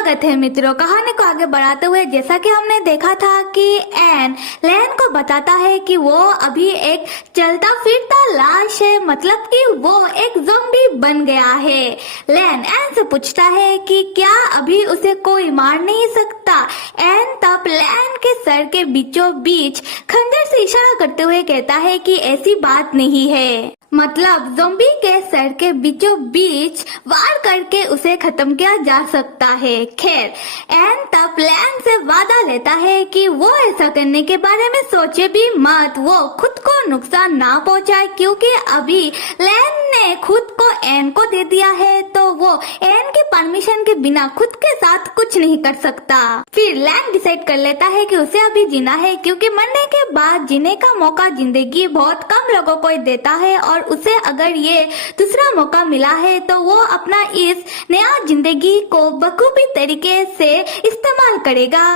स्वागत है मित्रों। कहानी को आगे बढ़ाते हुए जैसा कि हमने देखा था कि एन लैन को बताता है कि वो अभी एक चलता फिरता लाश है, मतलब कि वो एक ज़ॉम्बी बन गया है। लैन एन से पूछता है कि क्या अभी उसे कोई मार नहीं सकता। एन तब लैन के सर के बीचों बीच खंजर से इशारा करते हुए कहता है कि ऐसी बात नहीं है, मतलब ज़ॉम्बी के सर के बीचों बीच वार करके उसे खत्म किया जा सकता है। खैर, एन तब लैन से वादा लेता है कि वो ऐसा करने के बारे में सोचे भी मत, वो खुद को नुकसान ना पहुंचाए, क्योंकि अभी लैन ने खुद को एन को दे दिया है तो वो एन की परमिशन के बिना खुद के साथ कुछ नहीं कर सकता। फिर लैन डिसाइड कर लेता है कि उसे अभी जीना है, क्योंकि मरने के बाद जीने का मौका जिंदगी बहुत कम लोगों को देता है और उसे अगर ये दूसरा मौका मिला है तो वो अपना इस नया जिंदगी को बखूबी तरीके से इस्तेमाल करेगा।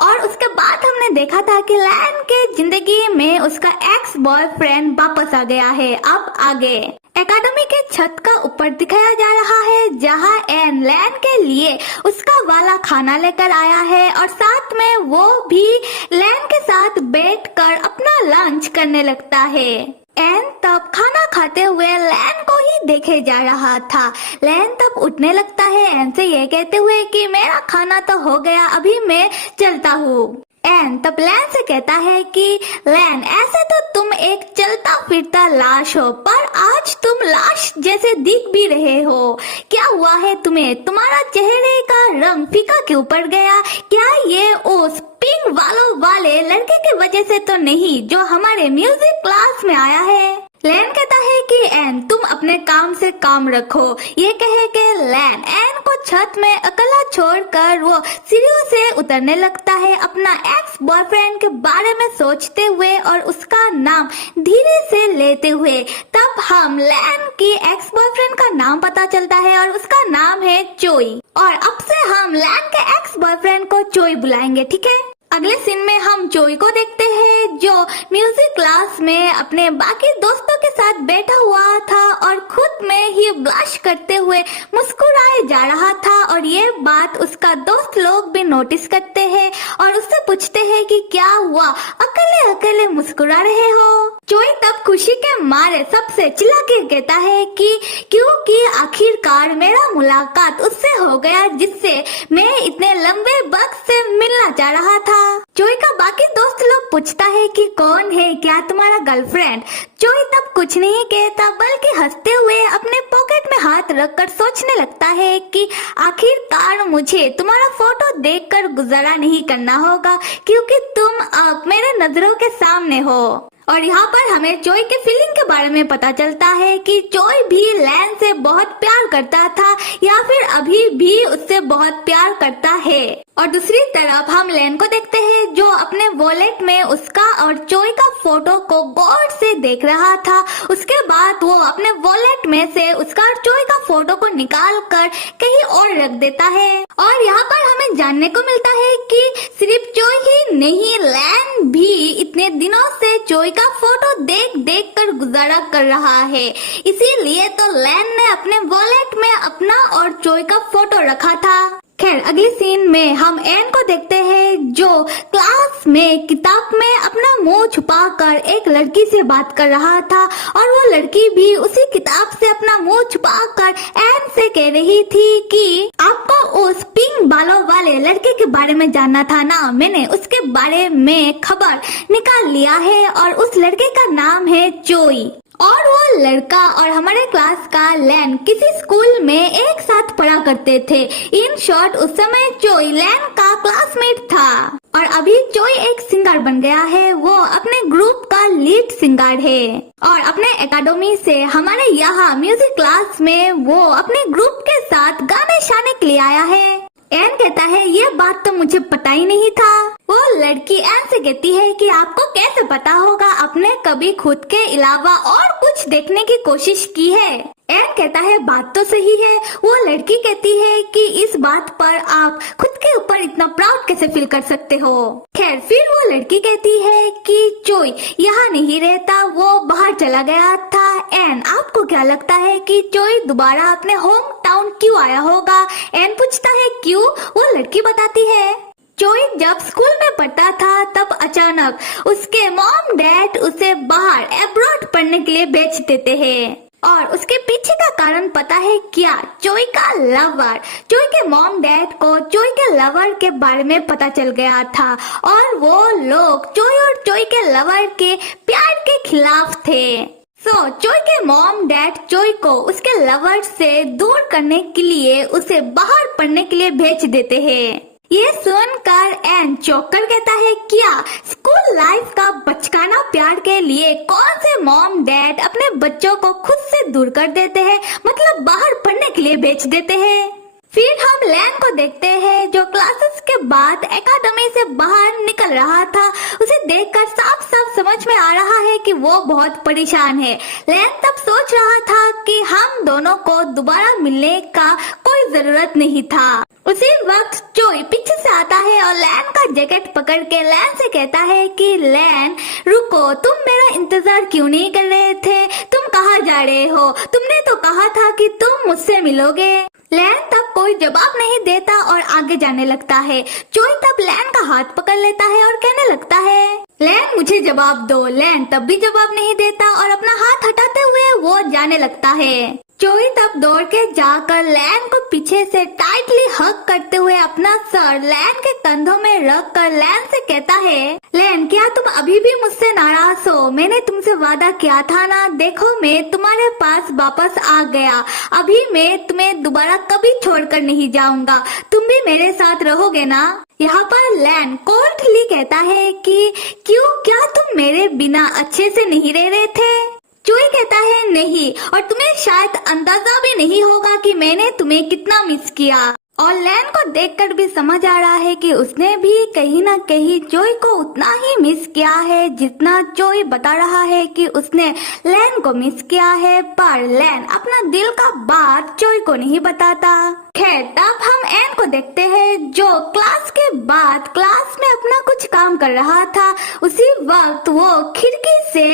और उसके बाद हमने देखा था कि लैन के जिंदगी में उसका एक्स बॉयफ्रेंड वापस आ गया है। अब आगे एकेडमी के छत का ऊपर दिखाया जा रहा है, जहां एन लैन के लिए उसका वाला खाना लेकर आया है और साथ में वो भी लैन के साथ बैठकर अपना लंच करने लगता है। एन तब खाना खाते हुए लैन को ही देखे जा रहा था। लैन तब उठने लगता है एन से ये कहते हुए कि मेरा खाना तो हो गया, अभी मैं चलता हूँ। एन तब लैन से कहता है कि लैन, ऐसे तो तुम एक चलता फिरता लाश हो, पर आज तुम लाश जैसे दिख भी रहे हो। क्या हुआ है तुम्हें? तुम्हारा चेहरे का रंग फीका क्यों पड़ गया? क्या ये उस पिंक बालों वाले लड़के की वजह से तो नहीं जो हमारे म्यूजिक क्लास में आया है? लैन कहता है कि एन, तुम अपने काम से काम रखो। ये कहे के लैन एन को छत में अकेला छोड़कर वो सीढ़ियों से उतरने लगता है, अपना एक्स बॉयफ्रेंड के बारे में सोचते हुए और उसका नाम धीरे से लेते हुए। तब हम लैन की एक्स बॉयफ्रेंड का नाम पता चलता है और उसका नाम है चोई। और अब से हम लैन के एक्स बॉयफ्रेंड को चोई बुलाएंगे, ठीक है? अगले सीन में हम चोई को देखते हैं जो म्यूजिक क्लास में अपने बाकी दोस्तों के साथ बैठा हुआ था और खुद में ही ब्लश करते हुए मुस्कुराए जा रहा था। और ये बात उसका दोस्त लोग भी नोटिस करते हैं और उससे पूछते हैं कि क्या हुआ, अकेले अकेले मुस्कुरा रहे हो? चोई तब खुशी के मारे सबसे चिल्ला के कहता है कि क्योंकि आखिरकार मेरा मुलाकात उससे हो गया जिससे मैं इतने लंबे वक्त से मिलना चाह रहा था। चोई का बाकी दोस्त लोग पूछता है कि कौन है, क्या तुम्हारा गर्लफ्रेंड? चोई तब कुछ नहीं कहता बल्कि हंसते हुए अपने पॉकेट में हाथ रखकर सोचने लगता है कि आखिरकार मुझे तुम्हारा फोटो देखकर गुजारा नहीं करना होगा, क्योंकि तुम अब मेरे नजरों के सामने हो। और यहाँ पर हमें चोई के फीलिंग के बारे में पता चलता है कि चोई भी लैन से बहुत प्यार करता था या फिर अभी भी उससे बहुत प्यार करता है। और दूसरी तरफ हम लैन को देखते हैं जो अपने वॉलेट में उसका और चोई का फोटो को गौर से देख रहा था। उसके बाद वो अपने वॉलेट में से उसका और चोई का फोटो को निकाल कर कहीं और रख देता है। और यहाँ पर हमें जानने को मिलता है कि सिर्फ चोई ही नहीं, लैन भी इतने दिनों से चोई का फोटो देख देख कर गुजारा कर रहा है, इसीलिए तो लैन ने अपने वॉलेट में अपना और चोई का फोटो रखा था। खैर, अगले सीन में हम एन को देखते हैं जो क्लास में किताब में अपना मुंह छुपाकर एक लड़की से बात कर रहा था और वो लड़की भी उसी किताब से अपना मुंह छुपाकर एन से कह रही थी कि आपको उस पिंक बालों वाले लड़के के बारे में जानना था ना, मैंने उसके बारे में खबर निकाल लिया है और उस लड़के का नाम है चोई। और वो लड़का और हमारे क्लास का लैन किसी स्कूल में एक साथ पढ़ा करते थे। इन शॉर्ट उस समय चोई लैन का क्लासमेट था और अभी चोई एक सिंगर बन गया है। वो अपने ग्रुप का लीड सिंगर है और अपने एकेडमी से हमारे यहाँ म्यूजिक क्लास में वो अपने ग्रुप के साथ गाने शाने के लिए आया है। एन कहता है ये बात तो मुझे पता ही नहीं था। वो लड़की एन से कहती है कि आपको कैसे पता होगा, आपने कभी खुद के अलावा और कुछ देखने की कोशिश की है? एन कहता है बात तो सही है। वो लड़की कहती है कि इस बात पर आप खुद के ऊपर इतना प्राउड कैसे फील कर सकते हो। खैर फिर वो लड़की कहती है कि चोई यहाँ नहीं रहता, वो बाहर चला गया था। एन आपको क्या लगता है कि चोई दोबारा अपने होम टाउन क्यों आया होगा? एन पूछता है क्यों? वो लड़की बताती है चोई जब स्कूल में पढ़ता था तब अचानक उसके मॉम डैड उसे बाहर अब्रॉड पढ़ने के लिए भेज देते हैं। और उसके पीछे का कारण पता है क्या? चोई का लवर। चोई के मॉम डैड को चोई के लवर के बारे में पता चल गया था और वो लोग चोई और चोई के लवर के प्यार के खिलाफ थे। चोई के मॉम डैड चोई को उसके लवर से दूर करने के लिए उसे बाहर पढ़ने के लिए भेज देते हैं। ये सुनकर एन चौंक कर कहता है क्या स्कूल लाइफ का बचकाना प्यार के लिए कौन से मॉम डैड अपने बच्चों को खुद से दूर कर देते हैं, मतलब बाहर पढ़ने के लिए भेज देते हैं। फिर हम लैन को देखते हैं जो क्लासेस के बाद एकेडमी से बाहर निकल रहा था। उसे देखकर साफ साफ समझ में आ रहा है कि वो बहुत परेशान है। लैन तब सोच रहा था कि हम दोनों को दोबारा मिलने का कोई जरूरत नहीं था। उसी वक्त चोई पीछे से आता है और लैन का जैकेट पकड़ के लैन से कहता है कि लैन रुको, तुम मेरा इंतजार क्यों नहीं कर रहे थे? तुम कहाँ जा रहे हो? तुमने तो कहा था कि तुम मुझसे मिलोगे। लैन तब कोई जवाब नहीं देता और आगे जाने लगता है। चोई तब लैन का हाथ पकड़ लेता है और कहने लगता है लैन मुझे जवाब दो। लैन तब भी जवाब नहीं देता और अपना हाथ हटाते हुए वो जाने लगता है। चोई तब दौड़ के जाकर लैन को पीछे से टाइटली हग करते हुए अपना सर लैन के कंधों में रख कर लैन से कहता है लैन क्या तुम अभी भी मुझसे नाराज हो? मैंने तुमसे वादा किया था ना, देखो मैं तुम्हारे पास वापस आ गया। अभी मैं तुम्हें दोबारा कभी छोड़कर नहीं जाऊंगा। तुम भी मेरे साथ रहोगे ना? यहाँ पर लैन कोल्डली कहता है कि क्यों, क्या तुम मेरे बिना अच्छे से नहीं रह रहे थे? चोई कहता है नहीं, और तुम्हें शायद अंदाजा भी नहीं होगा कि मैंने तुम्हें कितना मिस किया। और लैन को देखकर भी समझ आ रहा है कि उसने भी कहीं ना कहीं चोई को उतना ही मिस किया है जितना चोई बता रहा है कि उसने लैन को मिस किया है। पर लैन अपना दिल का बात चोई को नहीं बताता। खैर तब हम एन को देखते हैं जो क्लास के बाद क्लास में अपना कुछ काम कर रहा था। उसी वक्त वो खिड़की से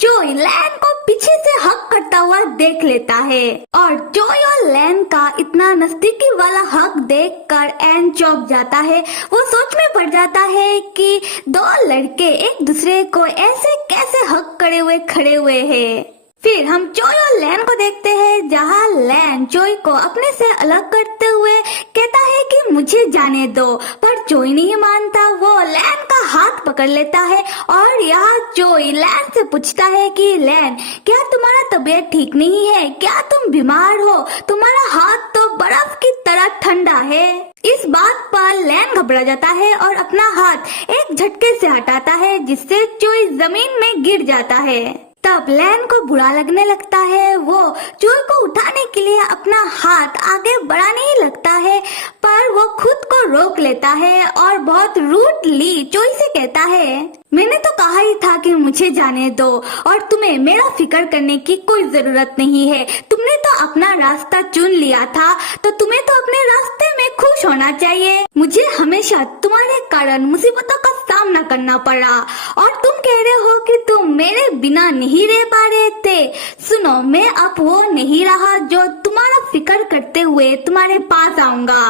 चोई लैन को पीछे से हक करता हुआ देख लेता है और चोई और लैन का इतना नजदीकी वाला हक देखकर एन चौंक जाता है। वो सोच में पड़ जाता है कि दो लड़के एक दूसरे को ऐसे कैसे हक करे हुए खड़े हुए हैं। फिर हम चोई और लैन को देखते हैं जहाँ लैन चोई को अपने से अलग करते हुए कहता है कि मुझे जाने दो, पर चोई नहीं मानता। वो लैन का हाथ पकड़ लेता है और यहाँ चोई लैन से पूछता है कि लैन क्या तुम्हारा तबीयत ठीक नहीं है? क्या तुम बीमार हो? तुम्हारा हाथ तो बर्फ की तरह ठंडा है। इस बात पर लैन घबरा जाता है और अपना हाथ एक झटके से हटाता है जिससे चोई जमीन में गिर जाता है। तब लैन को बुरा लगने लगता है। वो चोई को उठाने के लिए अपना हाथ आगे बढ़ाने ही लगता है, पर वो खुद को रोक लेता है और बहुत रूडली चोई से कहता है मैंने तो कहा ही था कि मुझे जाने दो और तुम्हें मेरा फिक्र करने की कोई जरूरत नहीं है। तुमने तो अपना रास्ता चुन लिया था तो तुम्हें तो अपने रास्ते में खुश होना चाहिए। मुझे हमेशा तुम्हारे कारण मुसीबतों का सामना करना पड़ा और तुम कह रहे हो कि तुम मेरे बिना नहीं रह पा रहे थे। सुनो, मैं अब वो नहीं रहा जो तुम्हारा फिक्र करते हुए तुम्हारे पास आऊंगा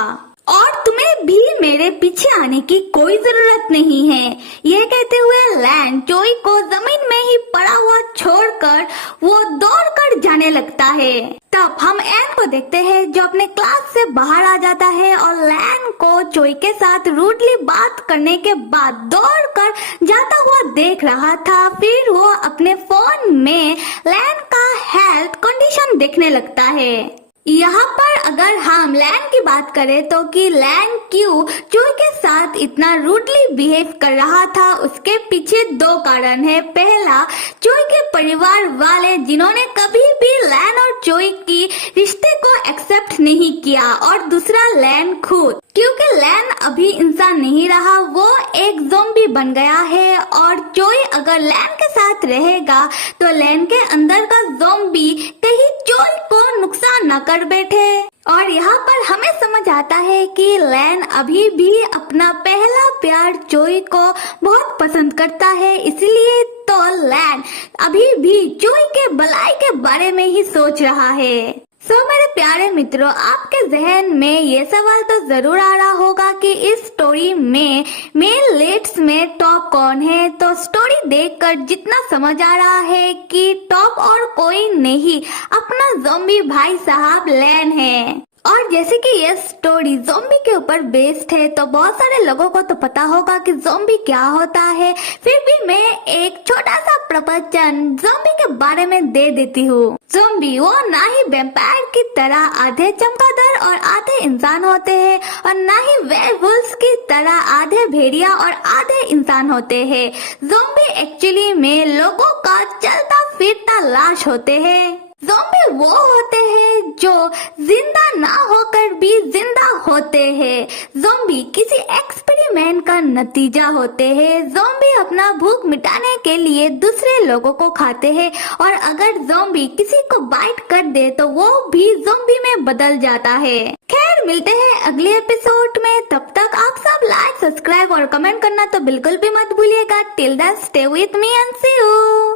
और तुम्हें भी मेरे पीछे आने की कोई जरूरत नहीं है। ये कहते हुए लैन चोई को जमीन में ही पड़ा हुआ छोड़कर वो दौड़कर जाने लगता है। तब हम एन को देखते हैं जो अपने क्लास से बाहर आ जाता है और लैन को चोई के साथ रूडली बात करने के बाद दौड़कर जाता हुआ देख रहा था। फिर वो अपने फोन में लैन का हेल्थ कंडीशन देखने लगता है। यहाँ पर अगर हम लैन की बात करें तो कि लैन क्यों चोई के साथ इतना रूडली बिहेव कर रहा था, उसके पीछे दो कारण है। पहला, चोई के परिवार वाले जिन्होंने कभी भी लैन और चोई की रिश्ते को एक्सेप्ट नहीं किया और दूसरा लैन खुद, क्योंकि लैन अभी इंसान नहीं रहा, वो एक ज़ॉम्बी बन गया है और जोई अगर लैन के साथ रहेगा तो लैन के अंदर का ज़ॉम्बी कहीं जोई को नुकसान न कर बैठे। और यहाँ पर हमें समझ आता है कि लैन अभी भी अपना पहला प्यार जोई को बहुत पसंद करता है, इसलिए तो लैन अभी भी जोई के भलाई के बारे में ही सोच रहा है। मेरे प्यारे मित्रों, आपके जहन में ये सवाल तो जरूर आ रहा होगा कि इस स्टोरी में मेन लीड्स में टॉप कौन है। तो स्टोरी देखकर जितना समझ आ रहा है कि टॉप और कोई नहीं, अपना ज़ॉम्बी भाई साहब लैन है। और जैसे कि ये स्टोरी ज़ॉम्बी के ऊपर बेस्ड है तो बहुत सारे लोगों को तो पता होगा कि ज़ॉम्बी क्या होता है, फिर भी मैं एक छोटा सा प्रवचन ज़ॉम्बी के बारे में दे देती हूँ। ज़ॉम्बी वो ना ही वैम्पायर की तरह आधे चमगादड़ और आधे इंसान होते हैं और ना ही वेयरवुल्व्स की तरह आधे भेड़िया और आधे इंसान होते हैं। ज़ॉम्बी एक्चुअली में लोगों का चलता फिरता लाश होते हैं। ज़ॉम्बी वो होते हैं जो जिंदा ना होकर भी जिंदा होते हैं। ज़ॉम्बी किसी एक्सपेरिमेंट का नतीजा होते हैं। ज़ॉम्बी अपना भूख मिटाने के लिए दूसरे लोगों को खाते हैं और अगर ज़ॉम्बी किसी को बाइट कर दे तो वो भी ज़ॉम्बी में बदल जाता है। खैर, मिलते हैं अगले एपिसोड में, तब तक आप सब लाइक, सब्सक्राइब और कमेंट करना तो बिल्कुल भी मत भूलिएगा। Till then stay with me and see you.